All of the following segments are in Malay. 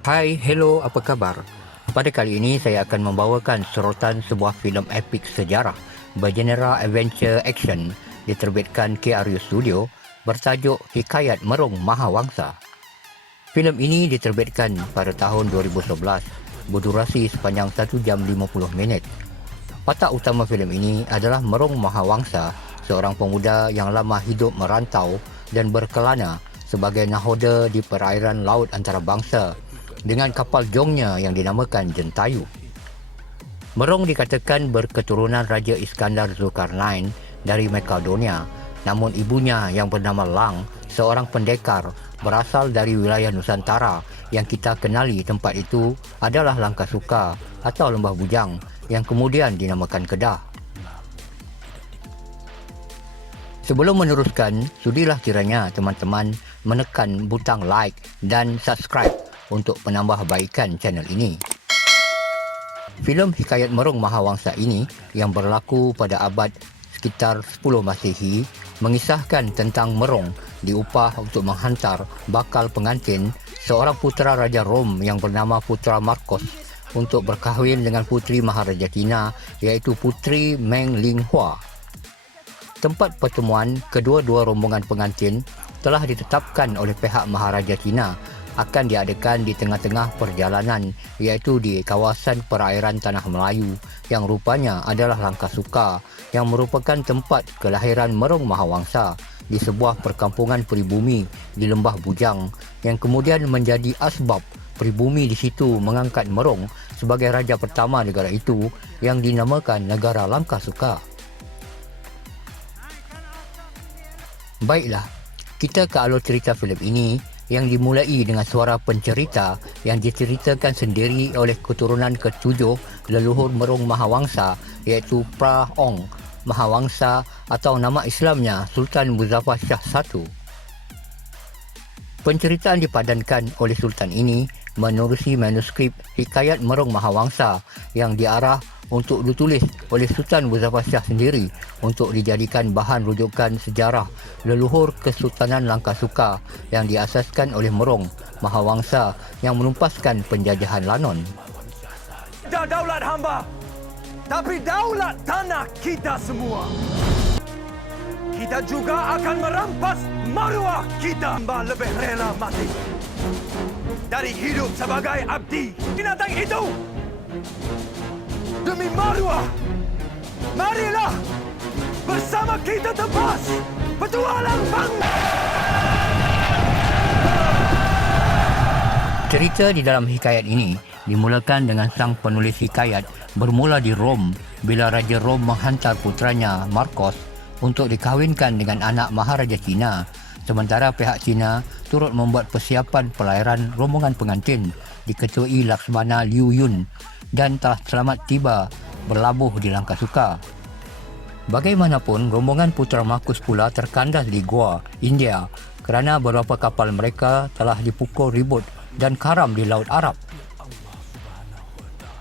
Hai, hello, apa khabar? Pada kali ini saya akan membawakan sorotan sebuah filem epik sejarah bergenera adventure action diterbitkan KRU Studio bertajuk Hikayat Merung Mahawangsa. Filem ini diterbitkan pada tahun 2011, berdurasi sepanjang 1 jam 50 minit. Watak utama filem ini adalah Merung Mahawangsa, seorang pemuda yang lama hidup merantau dan berkelana sebagai nahoda di perairan laut antarabangsa dengan kapal jongnya yang dinamakan Jentayu. Merung dikatakan berketurunan Raja Iskandar Zulkarnain dari Makedonia, namun ibunya yang bernama Lang, seorang pendekar berasal dari wilayah Nusantara yang kita kenali tempat itu adalah Langkasuka atau Lembah Bujang yang kemudian dinamakan Kedah. Sebelum meneruskan, sudilah kiranya teman-teman menekan butang like dan subscribe untuk penambah baikan channel ini. Filem Hikayat Merung Mahawangsa ini yang berlaku pada abad sekitar 10 Masehi mengisahkan tentang Merung diupah untuk menghantar bakal pengantin seorang putera Raja Rom yang bernama Putra Marcos untuk berkahwin dengan Puteri Maharaja Cina iaitu Puteri Meng Linghua. Tempat pertemuan kedua-dua rombongan pengantin telah ditetapkan oleh pihak Maharaja Cina akan diadakan di tengah-tengah perjalanan iaitu di kawasan perairan Tanah Melayu yang rupanya adalah Langkasuka yang merupakan tempat kelahiran Merung Mahawangsa di sebuah perkampungan peribumi di Lembah Bujang yang kemudian menjadi asbab peribumi di situ mengangkat Merung sebagai raja pertama negara itu yang dinamakan Negara Langkasuka. Baiklah, kita ke alur cerita filem ini yang dimulai dengan suara pencerita yang diceritakan sendiri oleh keturunan ketujuh leluhur Merung Mahawangsa iaitu Pra Ong Mahawangsa atau nama Islamnya Sultan Muzaffar Shah I. Penceritaan dipadankan oleh Sultan ini menerusi manuskrip Hikayat Merung Mahawangsa yang diarah untuk ditulis oleh Sultan Muzaffar Shah sendiri untuk dijadikan bahan rujukan sejarah leluhur Kesultanan Langkasuka yang diasaskan oleh Merung Mahawangsa yang menumpaskan penjajahan Lanon. Tidak daulat hamba, tapi daulat tanah kita semua. Kita juga akan merampas maruah kita. Hamba lebih rela mati dari hidup sebagai abdi binatang itu. Demi maruah, marilah bersama kita tebas petualang bangsa. Cerita di dalam hikayat ini dimulakan dengan sang penulis hikayat bermula di Rom bila Raja Rom menghantar putranya Marcos untuk dikahwinkan dengan anak Maharaja Cina, sementara pihak Cina turut membuat persiapan pelayaran rombongan pengantin diketuai Laksmana Liu Yun dan telah selamat tiba berlabuh di Langkasuka. Bagaimanapun, rombongan Putra Marcos pula terkandas di Goa, India kerana beberapa kapal mereka telah dipukul ribut dan karam di Laut Arab.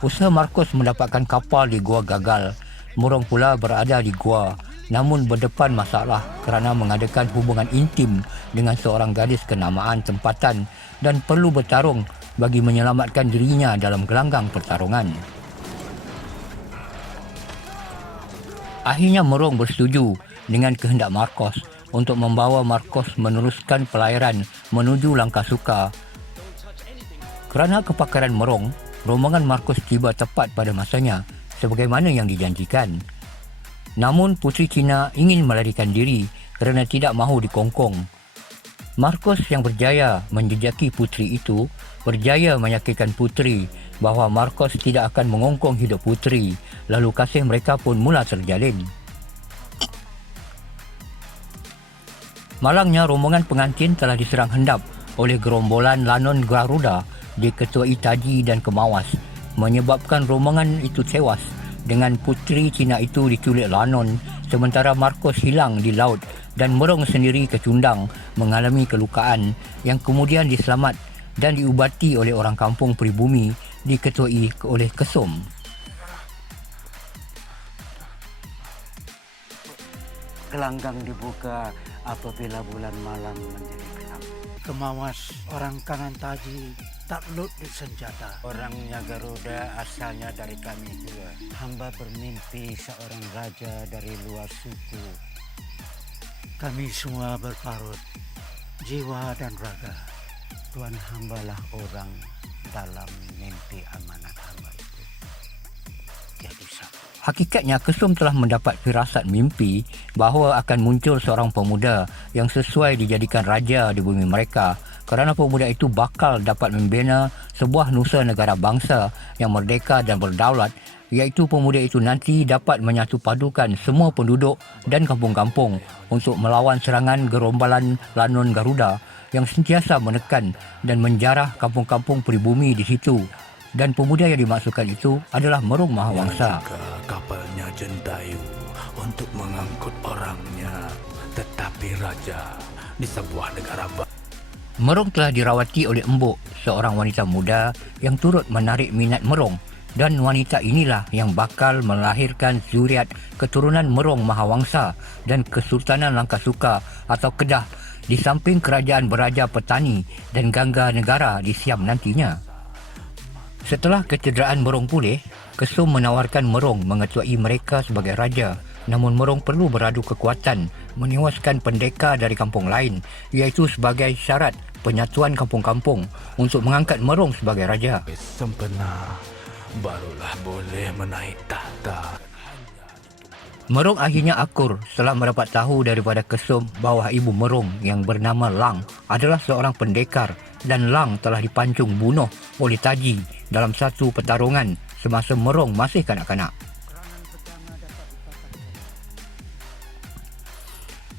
Usaha Marcos mendapatkan kapal di Goa gagal. Merung pula berada di Goa namun berdepan masalah kerana mengadakan hubungan intim dengan seorang gadis kenamaan tempatan dan perlu bertarung bagi menyelamatkan dirinya dalam gelanggang pertarungan. Akhirnya Merung bersetuju dengan kehendak Marcos untuk membawa Marcos meneruskan pelayaran menuju Langkasuka. Kerana kepakaran Merung, rombongan Marcos tiba tepat pada masanya sebagaimana yang dijanjikan. Namun Puteri Cina ingin melarikan diri kerana tidak mahu dikongkong. Marcos yang berjaya menjejaki puteri itu berjaya meyakinkan puteri bahawa Marcos tidak akan mengongkong hidup puteri, lalu kasih mereka pun mula terjalin. Malangnya rombongan pengantin telah diserang hendap oleh gerombolan Lanon Garuda diketuai Taji dan Kemawas, menyebabkan rombongan itu tewas dengan puteri Cina itu diculik Lanon sementara Marcos hilang di laut dan Merung sendiri kecundang mengalami kelukaan yang kemudian diselamat dan diubati oleh orang kampung pribumi diketuai oleh Kesum. Gelanggang dibuka apabila bulan malam menjadi gelap. Kemawas orang kanan Taji takluk di senjata. Orangnya Garuda asalnya dari kami juga. Hamba bermimpi seorang raja dari luar suku. Kami semua berparut, jiwa dan raga. Tuhan hambalah orang dalam mimpi amanat hamba itu. Jadi sama. Hakikatnya Kesum telah mendapat firasat mimpi bahawa akan muncul seorang pemuda yang sesuai dijadikan raja di bumi mereka, kerana pemuda itu bakal dapat membina sebuah nusa negara bangsa yang merdeka dan berdaulat, iaitu pemuda itu nanti dapat menyatu padukan semua penduduk dan kampung-kampung untuk melawan serangan gerombolan Lanun Garuda yang sentiasa menekan dan menjarah kampung-kampung pribumi di situ. Dan pemuda yang dimaksudkan itu adalah Merung Mahawangsa. Juga kapalnya Jentayu untuk mengangkut orangnya, tetapi raja di sebuah negara Merung telah dirawati oleh Embok, seorang wanita muda yang turut menarik minat Merung, dan wanita inilah yang bakal melahirkan zuriat keturunan Merung Mahawangsa dan Kesultanan Langkasuka atau Kedah, di samping kerajaan beraja petani dan gangga negara di Siam nantinya. Setelah kecederaan Merung pulih, Kesum menawarkan Merung mengetuai mereka sebagai raja. Namun Merung perlu beradu kekuatan, menewaskan pendekar dari kampung lain, iaitu sebagai syarat penyatuan kampung-kampung untuk mengangkat Merung sebagai raja. sempena, barulah boleh menaik tahta. Merung akhirnya akur setelah mendapat tahu daripada Kesum bahawa ibu Merung yang bernama Lang adalah seorang pendekar dan Lang telah dipancung bunuh oleh Taji dalam satu pertarungan semasa Merung masih kanak-kanak.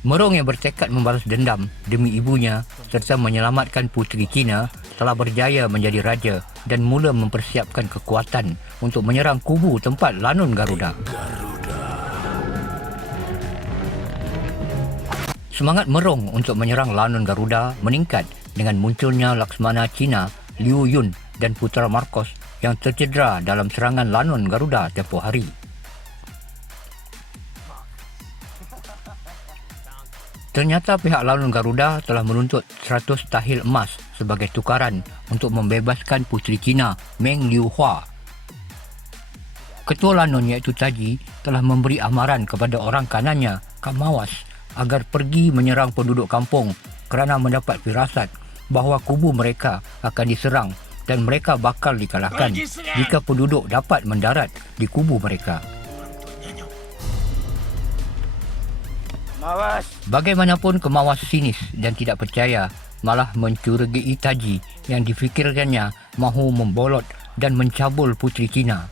Merung yang bertekad membalas dendam demi ibunya serta menyelamatkan puteri Cina telah berjaya menjadi raja dan mula mempersiapkan kekuatan untuk menyerang kubu tempat Lanun Garuda. Semangat Merung untuk menyerang Lanun Garuda meningkat dengan munculnya Laksmana Cina, Liu Yun dan Putera Marcos yang tercedera dalam serangan Lanun Garuda tempoh hari. Ternyata pihak Lanun Garuda telah menuntut 100 tahil emas sebagai tukaran untuk membebaskan puteri Cina Meng Liu Hua. Ketua Lanun iaitu Taji telah memberi amaran kepada orang kanannya, Kamawas, agar pergi menyerang penduduk kampung kerana mendapat firasat bahawa kubu mereka akan diserang dan mereka bakal dikalahkan jika penduduk dapat mendarat di kubu mereka. Mawas. Bagaimanapun Kemawas sinis dan tidak percaya, malah mencurigai Taji yang difikirkannya mahu membolot dan mencabul puteri Cina.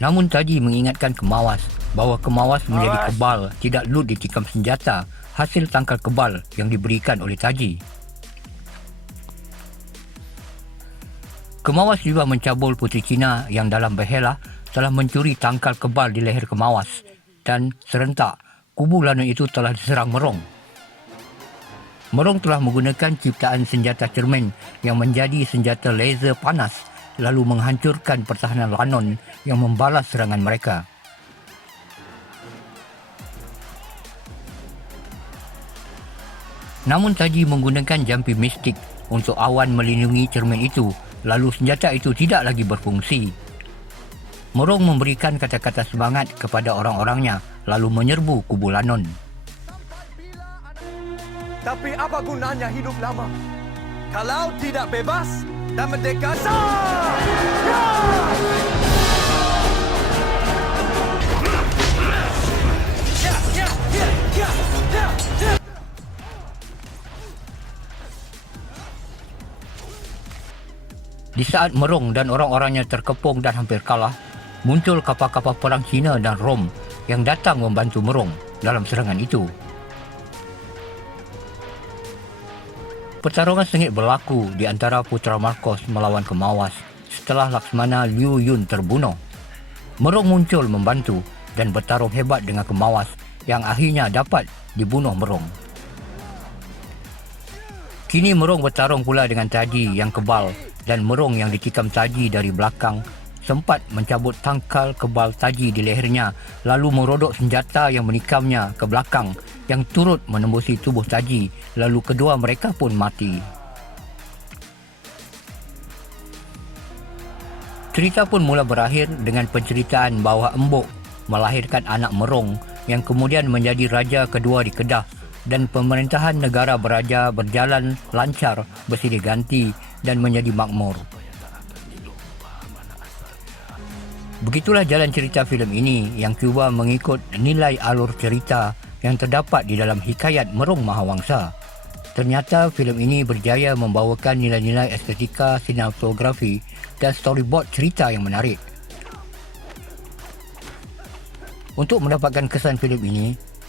Namun Taji mengingatkan Kemawas bahawa Kemawas menjadi kebal tidak lut ditikam senjata hasil tangkal kebal yang diberikan oleh Taji. Kemawas juga mencabul puteri Cina yang dalam berhelah telah mencuri tangkal kebal di leher Kemawas dan serentak kubu Lanun itu telah diserang Merung. Merung telah menggunakan ciptaan senjata cermin yang menjadi senjata laser panas lalu menghancurkan pertahanan Lanun yang membalas serangan mereka. Namun Taji menggunakan jampi mistik untuk awan melindungi cermin itu, lalu senjata itu tidak lagi berfungsi. Merung memberikan kata-kata semangat kepada orang-orangnya lalu menyerbu kubu Lanun. Tapi apa gunanya hidup lama kalau tidak bebas dan merdeka? Di saat Merung dan orang-orangnya terkepung dan hampir kalah, muncul kapal-kapal perang Cina dan Rom yang datang membantu Merung dalam serangan itu. Pertarungan sengit berlaku di antara Putera Marcos melawan Kemawas setelah Laksmana Liu Yun terbunuh. Merung muncul membantu dan bertarung hebat dengan Kemawas yang akhirnya dapat dibunuh Merung. Kini Merung bertarung pula dengan Taji yang kebal dan Merung yang ditikam Taji dari belakang sempat mencabut tangkal kebal Taji di lehernya lalu merodok senjata yang menikamnya ke belakang yang turut menembusi tubuh Taji lalu kedua mereka pun mati. Cerita pun mula berakhir dengan penceritaan bahawa Embok melahirkan anak merong yang kemudian menjadi raja kedua di Kedah dan pemerintahan negara beraja berjalan lancar bersilih ganti dan menjadi makmur. Begitulah jalan cerita filem ini yang cuba mengikut nilai alur cerita yang terdapat di dalam hikayat Merong Mahawangsa. Ternyata filem ini berjaya membawakan nilai-nilai estetika, sinematografi dan storyboard cerita yang menarik. Untuk mendapatkan kesan filem ini,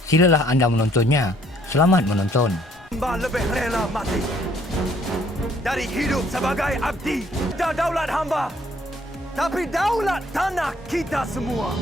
silalah anda menontonnya. Selamat menonton. Hamba lebih rela mati dari hidup sebagai abdi. Tidak daulat hamba, tapi daulat tanah kita semua.